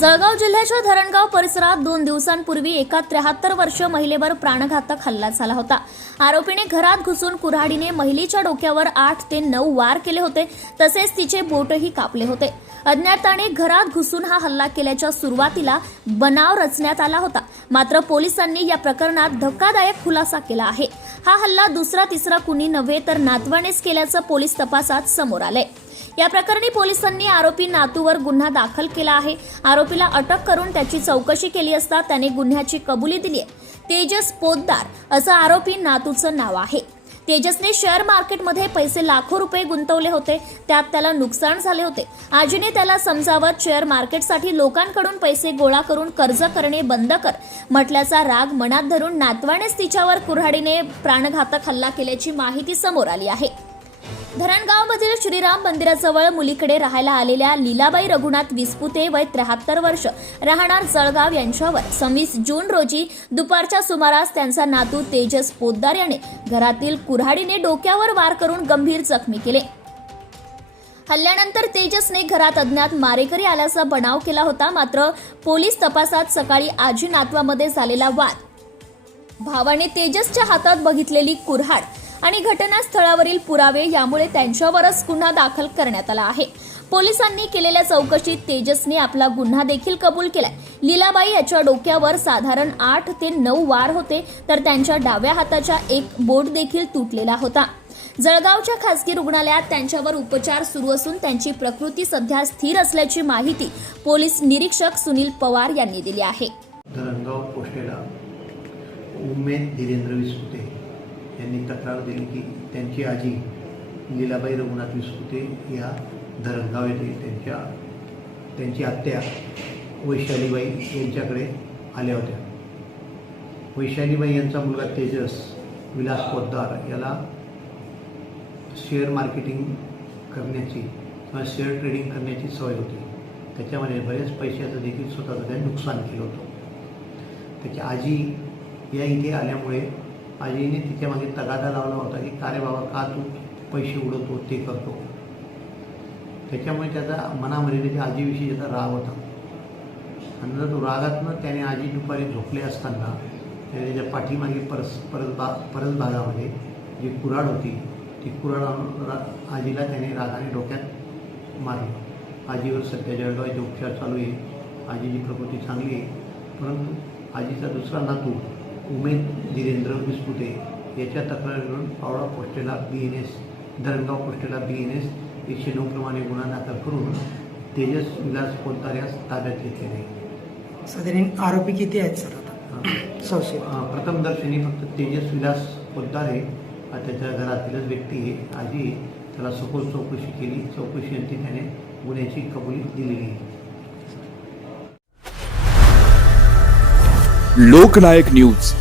जळगाव जिल्ह्याच्या धरणगाव परिसरात दोन दिवसांपूर्वी एका त्र्याहत्तर वर्ष महिलेवर प्राणघातक हल्ला झाला होता. आरोपीने घरात घुसून कुऱ्हाडीने महिलेच्या डोक्यावर आठ ते नऊ वार केले होते. तसेच तिचे बोटही कापले होते. अज्ञाताने घरात घुसून हा हल्ला केल्याच्या सुरुवातीला बनाव रचण्यात आला होता. मात्र पोलिसांनी या प्रकरणात धक्कादायक खुलासा केला आहे. हा हल्ला दुसरा तिसरा कुणी नव्हे तर नातवानेच केल्याचं पोलीस तपासात समोर आलंय. या प्रकरणी पोलिसांनी आरोपी नातूवर गुन्हा दाखल केला आहे. आरोपीला अटक करून त्याची चौकशी केली असता त्याने गुन्ह्याची कबुली दिली आहे. तेजस पोद्दार असं आरोपी नातूचं नाव आहे. तेजसने शेअर मार्केटमध्ये पैसे लाखो रुपये गुंतवले होते. त्यात त्याला नुकसान झाले होते. आजीने त्याला समजावत शेअर मार्केटसाठी लोकांकडून पैसे गोळा करून कर्ज करणे बंद कर म्हटल्याचा राग मनात धरून नातवानेच तिच्यावर कुऱ्हाडीने प्राणघातक हल्ला केल्याची माहिती समोर आली आहे. धरणगावमधील श्रीराम मंदिराजवळ मुलीकडे राहायला आलेल्या लीलाबाई रघुनाथ विस्पुते वय त्र्याहत्तर वर्ष राहणार जळगाव यांच्यावर. सव्वीस जून रोजी दुपारच्या सुमारास त्यांचा नातू तेजस पोद्दार याने घरातील कुऱ्हाडीने डोक्यावर वार करून गंभीर जखमी केले. हल्ल्यानंतर तेजसने घरात अज्ञात मारेकरी आल्याचा बनाव केला होता मात्र पोलीस तपासात सकाळी आजी नातवामध्ये झालेला वाद. भावाने तेजसच्या हातात बघितलेली कुऱ्हाड आणि घटनास्थळावरील पुरावे यामुळे त्यांच्यावरच गुन्हा दाखल करण्यात आला आहे. पोलिसांनी केलेल्या चौकशीत तेजसने आपला गुन्हा देखील कबूल केलाय. लीलाबाई याच्या डोक्यावर साधारण आठ ते नऊ वार होते तर त्यांच्या डाव्या हाताच्या एक बोट देखील तुटलेला होता. जळगावच्या खासगी रुग्णालयात त्यांच्यावर उपचार सुरू असून त्यांची प्रकृती सध्या स्थिर असल्याची माहिती पोलीस निरीक्षक सुनील पवार यांनी दिली आहे. धरणगाव पोस्टेला उमेद धीरेंद्र विस्पुते यांनी तक्रार दिली की त्यांची आजी लीलाबाई रघुनाथ विस्कुते या धरणगाव येथे त्यांच्या त्यांची आत्या वैशालीबाई यांच्याकडे आल्या होत्या. वैशालीबाई यांचा मुलगा तेजस विलास पोद्दार याला शेअर मार्केटिंग करण्याची किंवा शेअर ट्रेडिंग करण्याची सवय होती. त्याच्यामध्ये बरेच पैशाचं देखील स्वतःचं त्याने नुकसान केलं होतं. त्याची आजी या इथे आल्यामुळे आजीने तिच्यामागे तगादा लावला होता की का रे बाबा का तू पैसे उडवतो ते करतो? त्याच्यामुळे त्याचा मनामध्ये त्याच्या आजीविषयी त्याचा राग होता. आणि जर तो रागातनं त्याने आजी दुपारी झोपले असताना त्याने त्याच्या पाठीमागे परस परस बा परस भागामध्ये जी कुऱ्हाड होती ती कुऱ्हाड आजीला त्याने रागाने डोक्यात मारली. आजीवर सध्या डोळ्याचे उपचार चालू आहे. आजीची प्रकृती चांगली आहे परंतु आजीचा दुसरा नातू उमेद धीरेंद्र विस्पुते याच्या तक्रारीवरून पावडा पोस्टेला बी एन एस धरणगाव पोस्टेला बी एन एस एकशे नऊ प्रमाणे गुन्हा दाखल करून तेजस विलास पोलतार यास ताब्यात घेतलेले. आहे साधारण आरोपी किती आहेत सर संशय प्रथम दर्शनी फक्त तेजस विलास हा त्याच्या घरातीलच व्यक्ती आहे. आजी आहे. त्याला सखोल चौकशी केली. चौकशी अंती त्याने गुन्ह्याची कबुली दिलेली आहे. लोकनायक न्यूज.